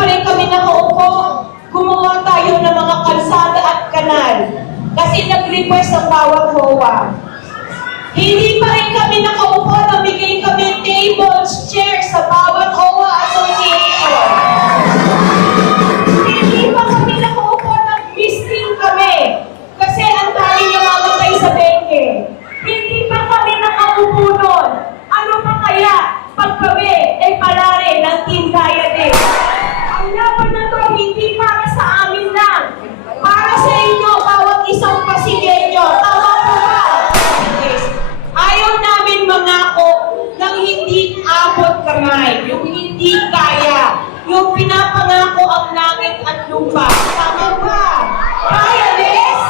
pa rin kami nakaupo, gumawa tayo ng mga kalsada at kanal. Kasi nag-request ang bawat HOA. Hindi pa rin kami nakaupo, nabigay kami tables, chairs sa bawat HOA association. Hindi pa kami nakaupo, nag-visiting kami. Kasi ang dami namamatay sa dengue. Hindi pa kami nakaupo nun. Ano pa kaya pag kami ay palari ng Team Diadem? Ang laban na to hindi para sa amin lang. Para sa inyo, bawat isang Pasigueño. Tama po ba? Ayaw namin mangako ng hindi abot kamay. Yung hindi kaya. Yung pinapangako ang langit at lupa. Tama ba? Kaya, Liz?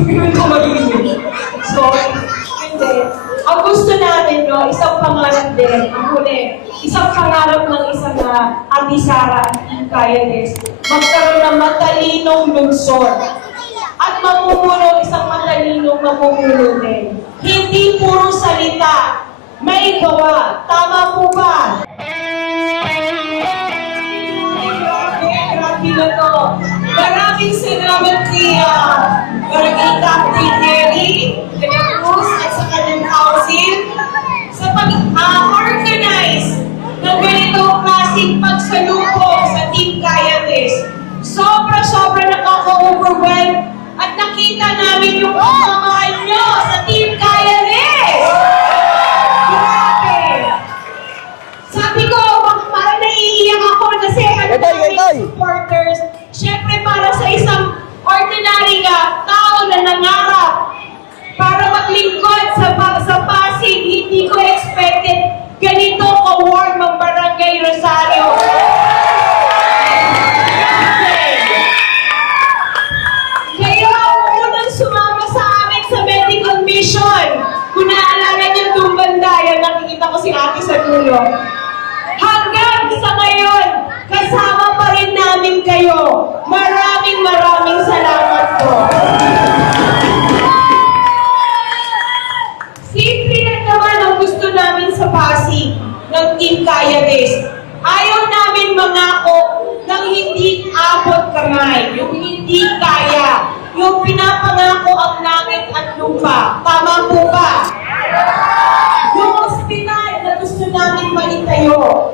Hindi ko mag-iisip. So, hindi. Ang gusto natin, no, isang pangarap din, ang huli, isang pangarap ng isang Ate Sara at Kaya Liz, magkaroon ng matalinong lungsod. At mamumuno, isang matalinong mamumuno din. Hindi puro salita, may gawa. Tama po ba? Grabe na to. Maraming salamat niya. Barangay Captain Harry, Cruz, at sa kanyang council sa pag-organize ng ganitong klaseng pagsalubong sa Team Kaya Liz. Sobra-sobra nakaka-overwhelm at nakita namin yung pagmamahal nyo sa Team Kaya Liz. Grabe! Sabi ko, parang naiiyak ako kasi ano namin supporters. Siyempre para sa isang ordinary tao na nangarap para maglingkod sa Pasig, hindi ko expected ganito ka-warm ang Barangay Rosario. Kayo ang unang sumama sa amin sa medical mission. Kung naalala niyo itong banda, yan nakikita ko si Ate sa dulo. Hanggang sa ngayon, kasama pa rin namin kayo. Maraming salamat po. Simple lang naman ang gusto namin sa Pasig ng Team Kaya Liz. Ayaw namin mangako ng hindi abot kamay. Yung hindi kaya. Yung pinapangako ang langit at lupa. Tama po ba? Yung ospital na gusto namin maitayo.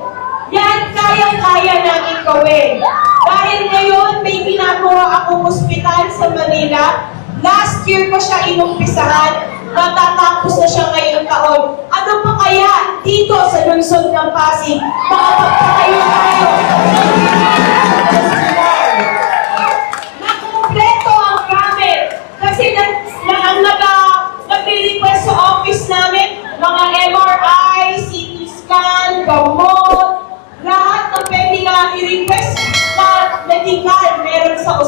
Yan, kaya-kaya namin gawin. Dahil ngayon, may ginagawa akong ospital sa Manila. Last year ko siya inumpisahan. Natatapos na siya ngayong taon. Ano pa kaya dito sa lungsod ng Pasig? Makapagpatayo tayo. Nakumpleto ang gamit. Kasi nag-request sa office namin, mga MRI, CT scan, gamot, lahat ng pwede nga i-request na medical meron sa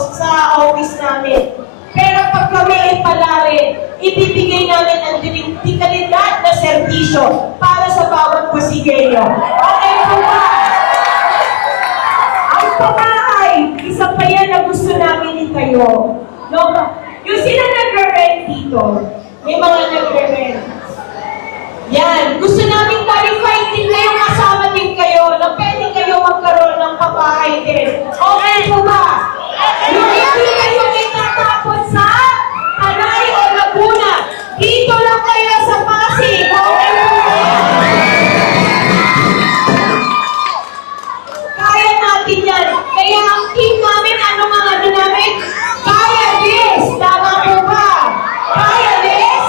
office namin. Pero pag kami ay palari, ibibigay namin ang dekalidad na serbisyo para sa bawat Pasigueño. Okay po ba? Ang pamahay, isa pa yan na gusto namin itayo. No? Yung sila nag-rent dito, may mga nag-rent. Yan, gusto namin qualified din kayo, kasama din kayo, na pwede kayo magkaroon ng pabahay din. Okay po ba? Yung hindi kayo itatapon sa Tanay o Laguna, dito lang kayo sa Pasig. Okay po ba? Kaya natin yan. Kaya ang team namin, ano mga namin? Kaya Liz! Tama po ba? Kaya Liz!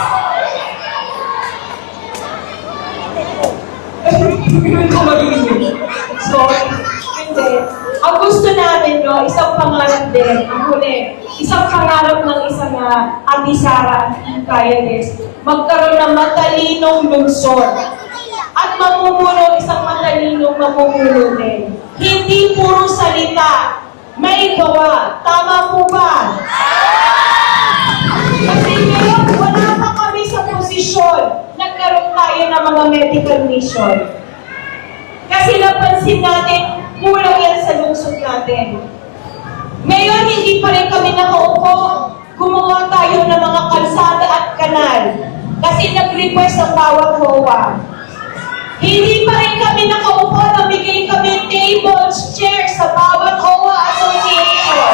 Hindi ko mag-iisip. So, hindi. Ang gusto natin, no, isang pangarap din, ang huli, isang pangarap ng isang Ate Sara at Kaya Liz, magkaroon ng matalinong lungsod. At mamumuno, isang matalinong mamumuno din. Hindi puro salita, may gawa. Tama po ba? Kasi ngayon, wala pa kami sa posisyon. Nagkaroon tayo ng mga medical mission. Kasi napansin natin, kulang yan sa lungsod natin. Ngayon, hindi pa rin kami nakaupo. Gumawa tayo ng mga kalsada at kanal. Kasi nag-request ang bawat HOA. Hindi pa rin kami nakaupo, namigay kami tables, chairs sa bawat OWA Association.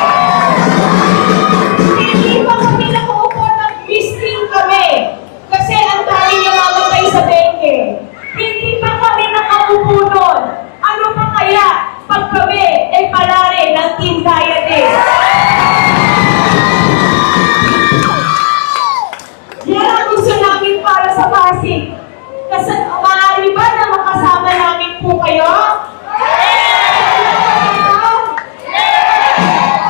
Hindi pa kami nakaupo, nag-visiting kami. Kasi ang dami namamatay sa dengue. Hindi pa kami nakaupo doon. Ano pa kaya pag kami ay palari ng Team Diabetes? Yan ang gusto namin para sa Pasig. Kasi maaari ba na makasama namin po kayo?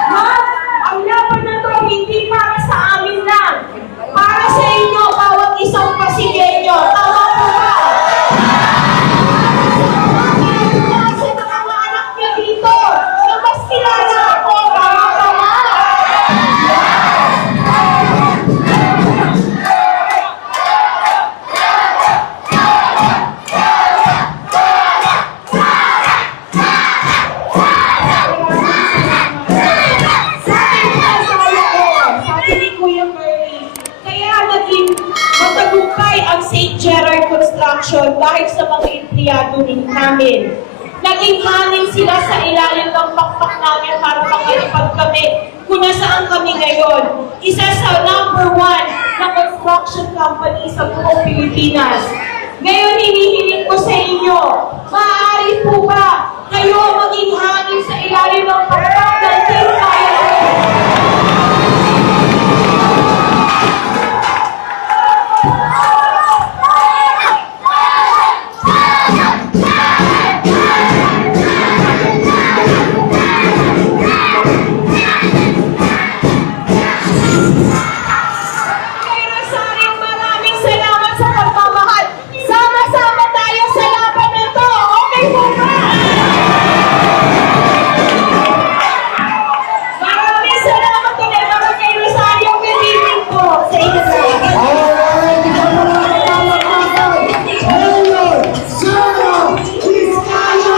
Ma'am, ang laban na to hindi para sa amin lang. Para sa inyo, bawat isang Pasigenyo. Tama po ba? Kasi mga anak niya dito, na mas kilala ako. Tama ba, ma'am? Sabi ni Kuya Curly, kaya naging matagumpay ang St. Gerard Construction dahil sa mga empleyado namin. Naging hanin sila sa ilalim ng pakpak namin para makalipad kami kung nasaan kami ngayon. Isa sa #1 na construction company sa buong Pilipinas. Ngayon, hinihiling ko sa inyo, maaari po ba kayo maging hanin sa ilalim ng pakpak ng Team Diabetes? Kaya Rosario, maraming salamat sa pagmamahal. Sama-sama tayo sa laban na to. Okay po ba? Maraming salamat ulit mga kay Rosario. Good evening po sa inyo. Alright, ikaw na lang ang palakpakan. Mayor Sara Vizcaya!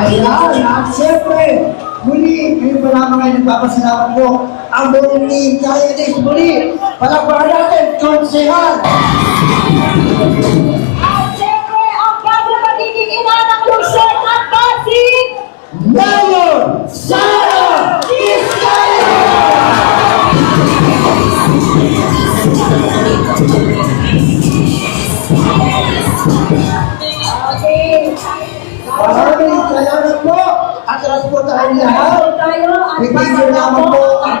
Ayan, at siyempre, muli, ngayon pa lamang ay nagpapasalamat po ang buong team Diabetes muli. Palakpakan natin, Konsehal! At siyempre, ang bago magiging ina ng Luzon at Pasig. Mayor Sara Vizcaya! Okay. Maraming salamat po at transportahan lahat. Tayo at Bibigyan naman po ang